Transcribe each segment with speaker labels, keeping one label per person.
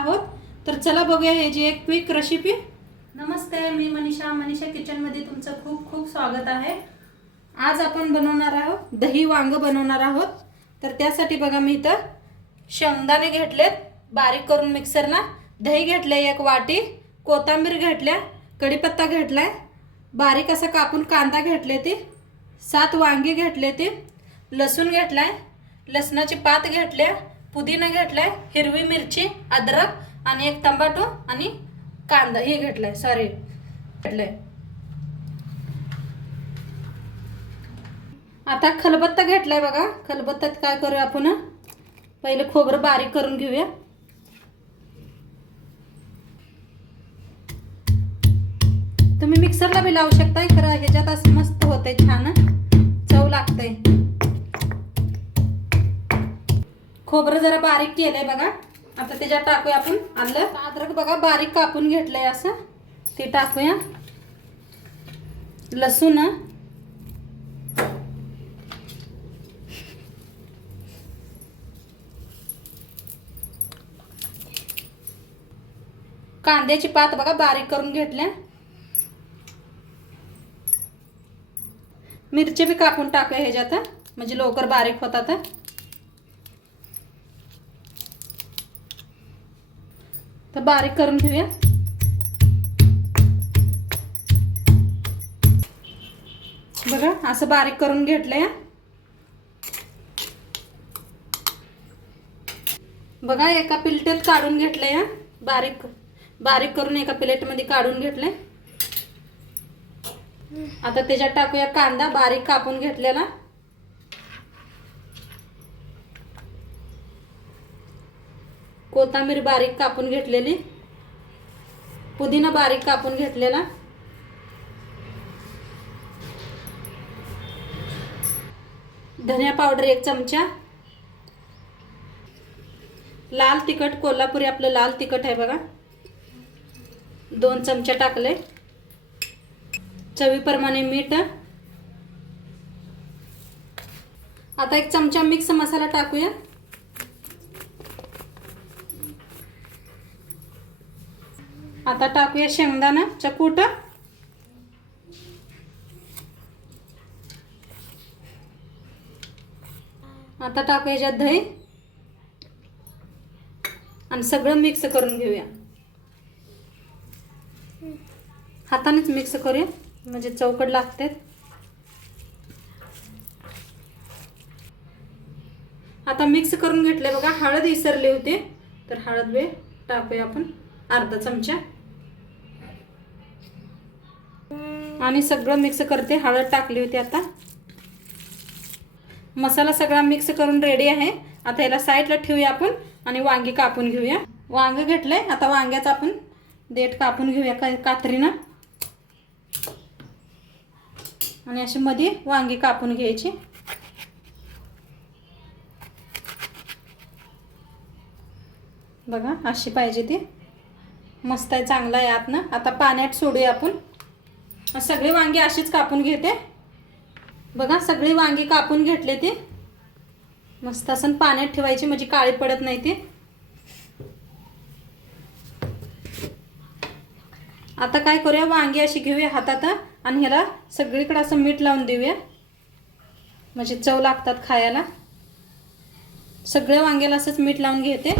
Speaker 1: आहोत तर चला बघूया हे जी एक क्विक रेसिपी नमस्ते मी मनीषा मनीषा किचनमध्ये तुमचं खूप खूप स्वागत आहे आज आपण बनवणार आहोत दही वांग बनवणार आहोत तर त्यासाठी बघा मी इथं शेंगदाणे घेतलेत बारीक करून मिक्सरला दही घेतले एक वाटी कोथिंबीर घेतल्या कढीपत्ता घेतलाय बारीक असा कापून कांदा घेतले ती सात वांगी घेतले ती लसूण घेतलाय लसणाची पात घेतल्या पुदिना घेतला आहे हिरवी मिरची अद्रक आणि एक टमाटो आणि कांदा हे घेतलाय सॉरी घेतलंय आता खलबत्ता घेतलाय बघा खलबत्त्यात काय करूया आपण पहिले खोबरं बारीक करून घेऊया तुम्ही मिक्सरला बी लावू शकता इकडं ह्याच्यात असं मस्त होते छान खोबरं जरा बारीक केलंय बघा आता त्याच्यात टाकूया आपण आलं अद्रक बघा बारीक कापून घेतलंय असं ते टाकूया लसूण कांद्याची पात बघा बारीक करून घेतल्या मिरची बी कापून टाकूया ह्याच्यात म्हणजे लवकर बारीक होतात तर बारीक करून घेऊया बघा असं बारीक करून घेतलंय बघा एका प्लेटेत काढून घेतलंय या बारीक बारीक करून एका प्लेटमध्ये काढून घेतलंय आता त्याच्यात टाकूया कांदा बारीक कापून घेतलेला कोथांबीर बारीक कापून घेतलेली पुदिना बारीक कापून घेतलेला धनिया पावडर एक चमचा लाल तिखट कोल्हापुरी आपलं लाल तिखट आहे बघा दोन चमचे टाकले चवीप्रमाणे मीठ आता एक चमचा मिक्स मसाला टाकूया आता टाकूया शेंगदाणा चकूट आता टाकूया ज्या दही आणि सगळं मिक्स करून घेऊया हातानेच मिक्स करूया म्हणजे चौकड लागते आता मिक्स करून घेतले बघा हळद विसरली होती तर हळद वेळ टाकूया आपण अर्धा चमचा आणि सगळं मिक्स करते हळद टाकली होती आता मसाला सगळा मिक्स करून रेडी आहे आता याला साईडला ठेवूया आपण आणि वांगी कापून घेऊया वांगं घेतलंय आता वांग्याचं आपण देठ कापून घेऊया का कात्रीनं आणि अशी मध्ये वांगी कापून घ्यायची बघा अशी पाहिजे ती मस्त आहे चांगला आहे आतनं आता पाण्यात सोडूया आपण सगळी वांगी अशीच कापून घेते बघा सगळी वांगी कापून घेतले ते मस्त असं पाण्यात ठेवायची म्हणजे काळी पडत नाही ते आता काय करूया वांगी अशी घेऊया हातात आणि ह्याला सगळीकडे असं मीठ लावून देऊया म्हणजे चव लागतात खायला सगळ्या वांग्याला असंच मीठ लावून घेते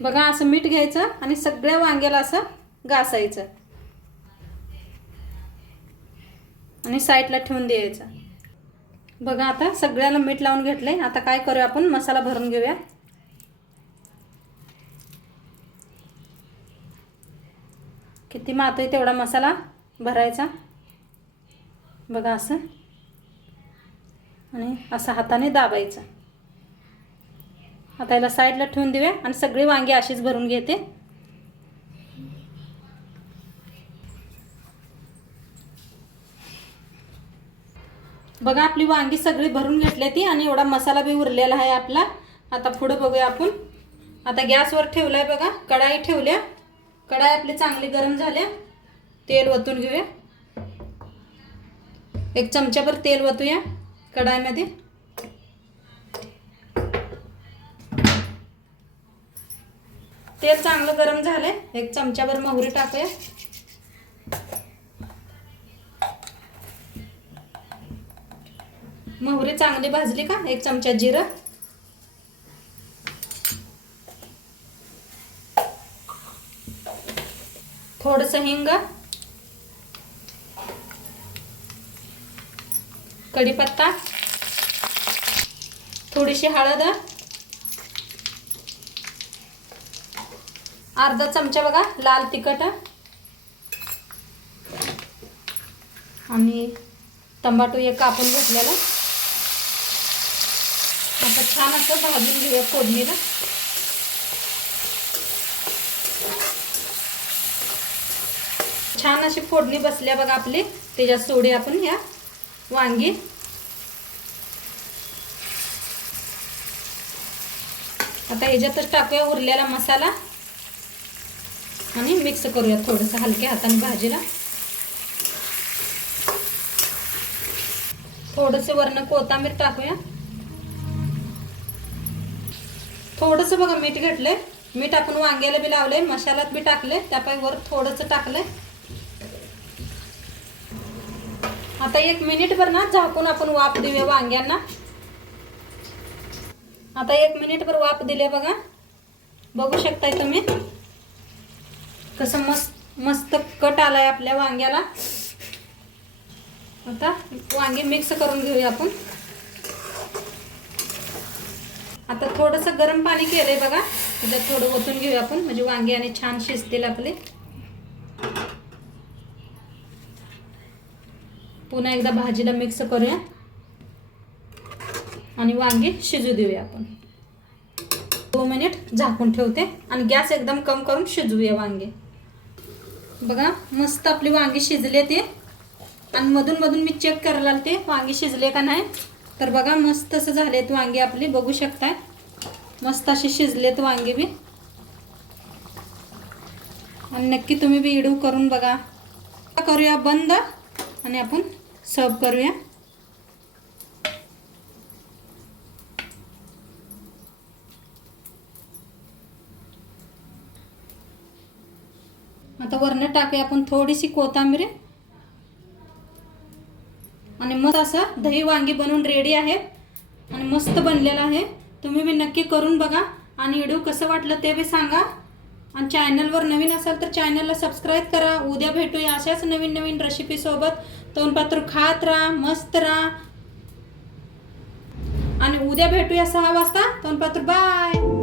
Speaker 1: बघा असं मीठ घ्यायचं आणि सगळ्या वांग्याला असं घासायचं आणि साईडला ठेवून द्यायचं बघा आता सगळ्याला मीठ लावून घेतलंय आता काय करूया आपण मसाला भरून घेऊया किती मातोय तेवढा मसाला भरायचा बघा असं आणि असं हाताने दाबायचं आता याला साईडला ठेवून देऊया आणि सगळी वांगी अशीच भरून घेते बघा आपली वांगी सगळी भरून घेतली ती आणि एवढा मसाला बी उरलेला आहे आपला आता पुढं बघूया आपण आता गॅसवर ठेवलाय बघा कढाई ठेवल्या कढाई आपली चांगली गरम झाल्या तेल वतून घेऊया एक चमच्याभर तेल ओतूया कढाईमध्ये तेल चांगलं गरम झालंय एक चमच्याभर मोहरी टाकूया चांगली भाजली का एक चमचा जिरं थोडस हिंग कढीपत्ता थोडीशी हळद अर्धा चमचा बघा लाल तिखट आणि टमाटो एक कापून घेतलेला छान असं भाजून घेऊया फोडणीला छान अशी फोडणी बसल्या बघा आपली त्याच्यात सोडी आपण या वांगी आता ह्याच्यातच टाकूया उरलेला मसाला आणि मिक्स करूया थोडस हलक्या हाताने भाजीला थोडस वरण कोथांबीर टाकूया थोडंसं बघा मीठ घेतलंय मीठ आपण वांग्याला बी लावले मसाल्यात बी टाकले पाय वर थोडस टाकलंय आता एक मिनिटभर ना झाकून आपण वाफ देऊया वांग्यांना आता एक मिनिटभर वाफ दिले बघा बघू शकताय तुम्ही कसं मस्त मस्त कट आलाय आपल्या वांग्याला आता वांगे मिक्स करून घेऊया आपण आता थोडस गरम पाणी केलंय बघा त्याच्यात थोडं ओतून घेऊया आपण म्हणजे वांगे आणि छान शिजतील आपले पुन्हा एकदा भाजीला मिक्स करूया आणि वांगे शिजू देऊया आपण दोन मिनिट झाकून ठेवते आणि गॅस एकदम कम करून शिजवूया वांगे बघा मस्त आपली वांगी शिजले ते आणि मधून मधून मी चेक करायला ते वांगी शिजले का नाही तर बघा मस्त असं झालेत वांगे आपली बघू शकता मस्त असे शिजलेत वांगे बी आणि नक्की तुम्ही बी इडू करून बघा करूया बंद आणि आपण सर्व करूया आता वरण टाकूया आपण थोडीशी कोथिंबीर आणि मस्त असं दही वांगी बनवून रेडी आहे आणि मस्त बनलेलं आहे तुम्ही मी नक्की करून बघा आणि व्हिडिओ कसं वाटलं ते बी सांगा आणि चॅनलवर नवीन असाल तर चॅनलला सबस्क्राईब करा उद्या भेटूया अशाच नवीन नवीन रेसिपीसोबत पात्र खात राहा मस्त राहा आणि उद्या भेटूया सहा वाजता पात्र बाय